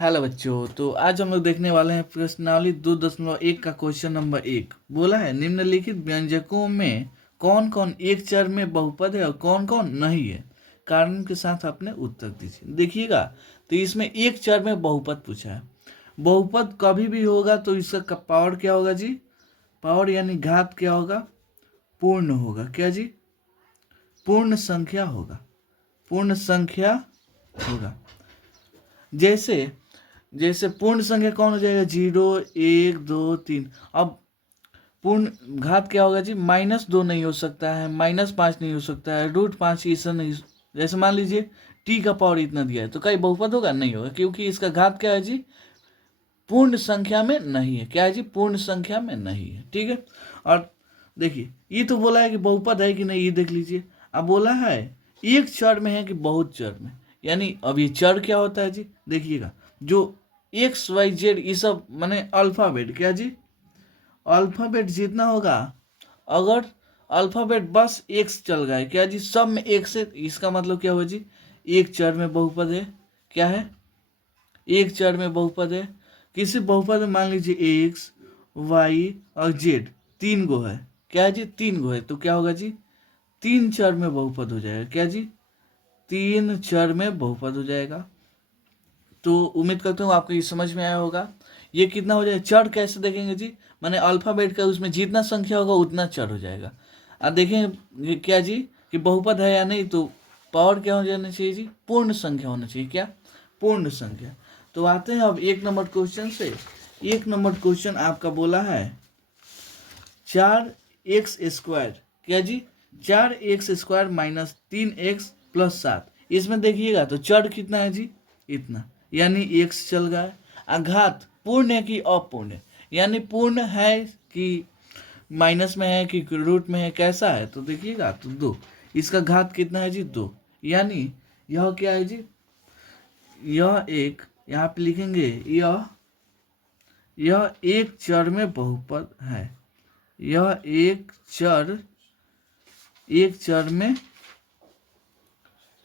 Hello बच्चों, तो आज हम लोग देखने वाले हैं प्रश्नावली 2.1 का क्वेश्चन नंबर 1। बोला है निम्नलिखित व्यंजकों में कौन कौन एक चर में बहुपद है और कौन कौन नहीं है। कारण के साथ अपने उत्तर दीजिए। देखिएगा, तो इसमें एक चर में बहुपद पूछा है। बहुपद कभी भी होगा तो इसका पावर क्या होगा जी? पावर यानी घात क्या होगा? पूर्ण होगा। क्या जी? पूर्ण संख्या होगा। पूर्ण संख्या होगा। जैसे जैसे पूर्ण संख्या कौन हो जाएगा? 0, 1, 2, 3। अब पूर्ण घात क्या होगा जी? -2 नहीं हो सकता है, -5 नहीं हो सकता है, √5 इससे नहीं। जैसे मान लीजिए t का पावर इतना दिया है, तो कहीं बहुपद होगा? नहीं होगा, क्योंकि इसका घात क्या है जी? पूर्ण संख्या में नहीं है। क्या है जी? पूर्ण संख्या में नहीं है। ठीक है। और देखिए, ये तो बोला है कि बहुपद है कि नहीं, ये देख लीजिए। अब बोला है एक चर में है कि बहुत चर में। यानी अब ये चर क्या होता है जी? देखिएगा, जो XYZ ये सब माने अल्फाबेट। क्या जी? अल्फाबेट जितना होगा, अगर अल्फाबेट बस एक्स चल गए, क्या जी, सब में एक से, इसका मतलब क्या हुआ जी? एक चर में बहुपद है। क्या है? एक चर में बहुपद है। किसी बहुपद में मान लीजिए एक्स, वाई और जेड, 3 गो है। क्या है जी? 3 गो है, तो क्या होगा जी? 3 चर में बहुपद हो जाएगा। क्या जी? 3 चर में बहुपद हो जाएगा। तो उम्मीद करता हूँ आपको ये समझ में आया होगा। ये कितना हो जाएगा? चर कैसे देखेंगे जी? माने अल्फाबेट का उसमें जितना संख्या होगा उतना चर हो जाएगा। अब देखें ये क्या जी, कि बहुपद है या नहीं, तो पावर क्या हो जाना चाहिए जी? पूर्ण संख्या होना चाहिए। क्या? पूर्ण संख्या। तो आते हैं अब 1 नंबर क्वेश्चन से। 1 नंबर क्वेश्चन आपका बोला है 4x²। क्या जी? 4x² -3x+7। इसमें देखिएगा तो चर कितना है जी? इतना, यानी x चल गया है। आघात पूर्ण है कि अपूर्ण है? यानी पूर्ण है कि माइनस में है कि रूट में है, कैसा है? तो देखिएगा, तो 2। इसका घात कितना है जी? 2। यानी यह क्या है जी? यह एक, यहाँ पे लिखेंगे यह एक चर में बहुपद है। यह एक चर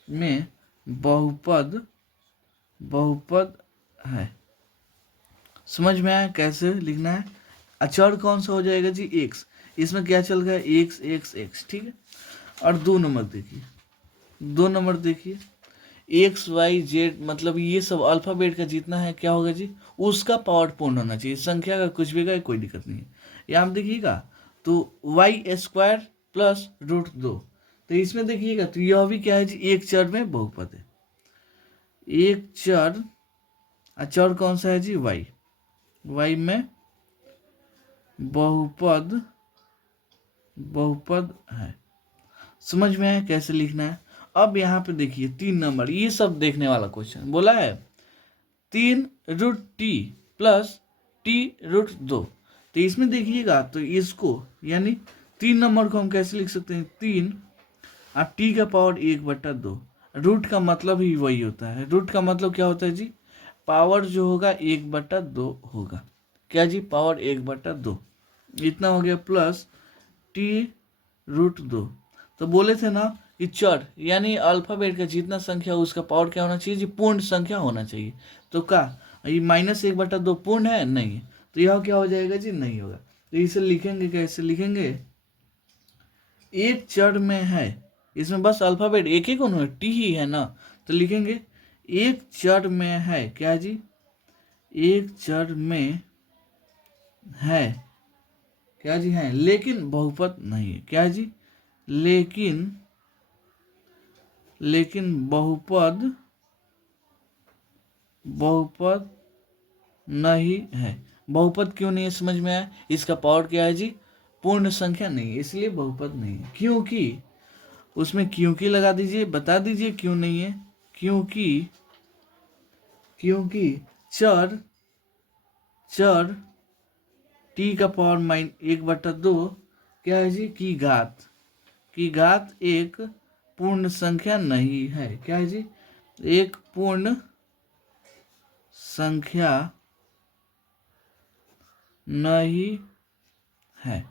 में बहुपद है। समझ में आया कैसे लिखना है? अचर कौन सा हो जाएगा जी? एक्स। इसमें क्या चल गया? X x x. ठीक है। और 2 नंबर देखिए, XYZ मतलब ये सब अल्फाबेट का जितना है, क्या होगा जी? उसका पावर पूर्ण होना चाहिए। संख्या का कुछ भी का कोई दिक्कत नहीं है। यहाँ देखिएगा, तो y² + √2। तो इसमें देखिएगा, तो यह भी क्या है जी? एक चर में बहुपद है। एक चर, चर कौन सा है जी? y में बहुपद है। समझ में आया कैसे लिखना है? अब यहाँ पे देखिए 3 नंबर, ये सब देखने वाला क्वेश्चन बोला है 3√t+t√2। तो इसमें देखिएगा, तो इसको यानी 3 नंबर को हम कैसे लिख सकते हैं? 3 और t का पावर 1/2। रूट का मतलब ही वही होता है। रूट का मतलब क्या होता है जी? पावर जो होगा 1/2 होगा। क्या जी? पावर 1/2 इतना हो गया, प्लस t√2। तो बोले थे ना कि चर यानी अल्फाबेट का जितना संख्या हो उसका पावर क्या होना चाहिए जी? पूर्ण संख्या होना चाहिए। तो क्या ये -1/2 पूर्ण है? नहीं है। तो यह क्या हो जाएगा जी? नहीं होगा। तो इसे लिखेंगे कैसे? लिखेंगे एक चर में है, इसमें बस अल्फाबेट एक ही कौन है? टी ही है ना। तो लिखेंगे एक चर में है। क्या जी? एक चर में है। क्या जी? है, लेकिन बहुपद नहीं है। क्या जी? लेकिन बहुपद नहीं है। बहुपद क्यों नहीं है? समझ में आया? इसका पावर क्या है जी? पूर्ण संख्या नहीं है, इसलिए बहुपद नहीं है। क्योंकि उसमें क्योंकि लगा दीजिए, बता दीजिए क्यों नहीं है। क्योंकि चर t का पावर -1/2 क्या है जी? की घात एक पूर्ण संख्या नहीं है। क्या है जी? एक पूर्ण संख्या नहीं है।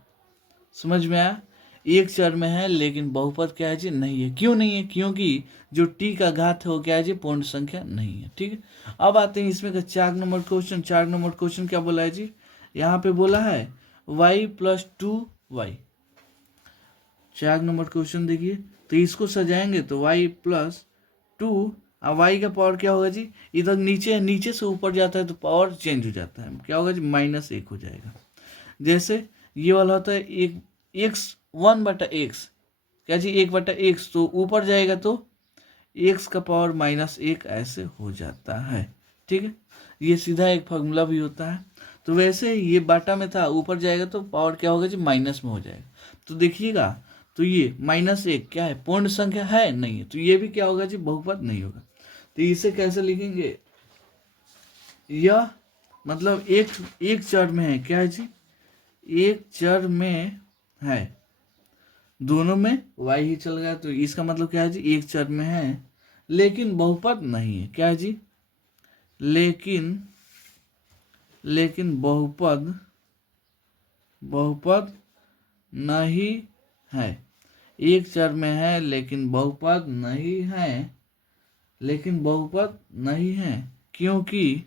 समझ में आया? एक चर में है लेकिन बहुपद क्या है जी नहीं है। क्यों नहीं है? क्योंकि जो टी का घात है वो क्या है जी पूर्ण संख्या नहीं है। ठीक है, अब आते हैं इसमें का 4 नंबर क्वेश्चन। 4 नंबर क्वेश्चन क्या बोला है जी? यहाँ पे बोला है y+2y। 4 नंबर क्वेश्चन देखिए, तो इसको सजाएंगे तो y+2 और y का पावर क्या होगा जी? इधर नीचे है, नीचे से ऊपर जाता है तो पावर चेंज हो जाता है, क्या होगा जी? -1 हो जाएगा। जैसे ये वाला होता है एक x 1/x, क्या जी 1/x, तो ऊपर जाएगा तो x का पावर -1 ऐसे हो जाता है। ठीक है, ये सीधा एक फार्मूला भी होता है। तो वैसे ये बाटा में था, ऊपर जाएगा तो पावर क्या होगा जी माइनस में हो जाएगा। तो देखिएगा, तो ये -1 क्या है? पूर्ण संख्या है नहीं है, तो ये भी क्या होगा जी बहुपद नहीं होगा। तो इसे कैसे लिखेंगे? यह मतलब एक चर में है, क्या है जी? एक चर में है, दोनों में y ही चल गया, तो इसका मतलब क्या है जी? एक चर में है लेकिन बहुपद नहीं है, क्या है जी? लेकिन बहुपद नहीं है। एक चर में है लेकिन बहुपद नहीं है, लेकिन बहुपद नहीं है क्योंकि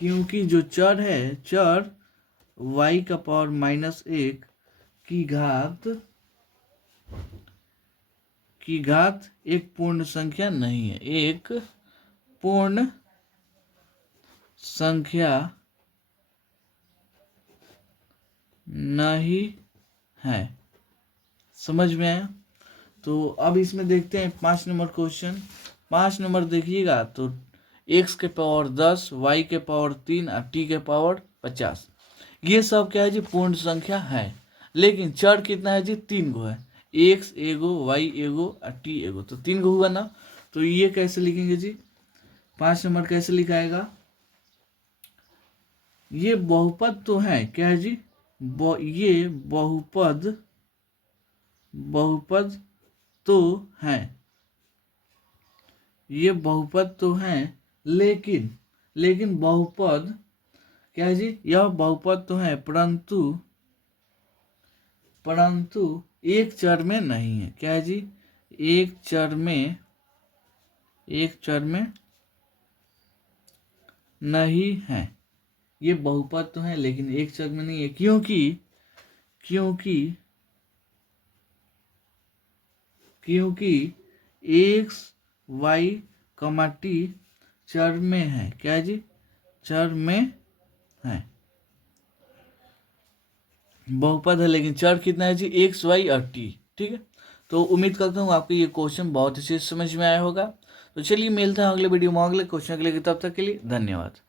क्योंकि जो चर है, चर y का पावर -1 की घात एक पूर्ण संख्या नहीं है, एक पूर्ण संख्या नहीं है। समझ में आया? तो अब इसमें देखते हैं 5 नंबर क्वेश्चन। 5 नंबर देखिएगा तो x के पावर 10, y के पावर 3 और t के पावर 50, ये सब क्या है जी? पूर्ण संख्या है, लेकिन चर कितना है जी? 3 गो है, x एगो, y एगो और t एगो, तो 3 गो हुआ ना। तो ये कैसे लिखेंगे जी? 5 नंबर कैसे लिखाएगा? ये बहुपद तो है, क्या है जी? ये बहुपद तो है, ये बहुपद तो है, लेकिन बहुपद क्या है जी? यह बहुपद तो है परंतु एक चर में नहीं है, क्या है जी? एक चर में नहीं है। ये बहुपद तो है लेकिन एक चर में नहीं है क्योंकि x y, t चर में है, क्या है जी? चर में है, बहुपद है लेकिन चर कितना है जी? x y और t। ठीक है, तो उम्मीद करता हूँ आपको ये क्वेश्चन बहुत अच्छे से समझ में आया होगा। तो चलिए मिलते हैं अगले वीडियो में अगले क्वेश्चन के लिए, तब तक के लिए धन्यवाद।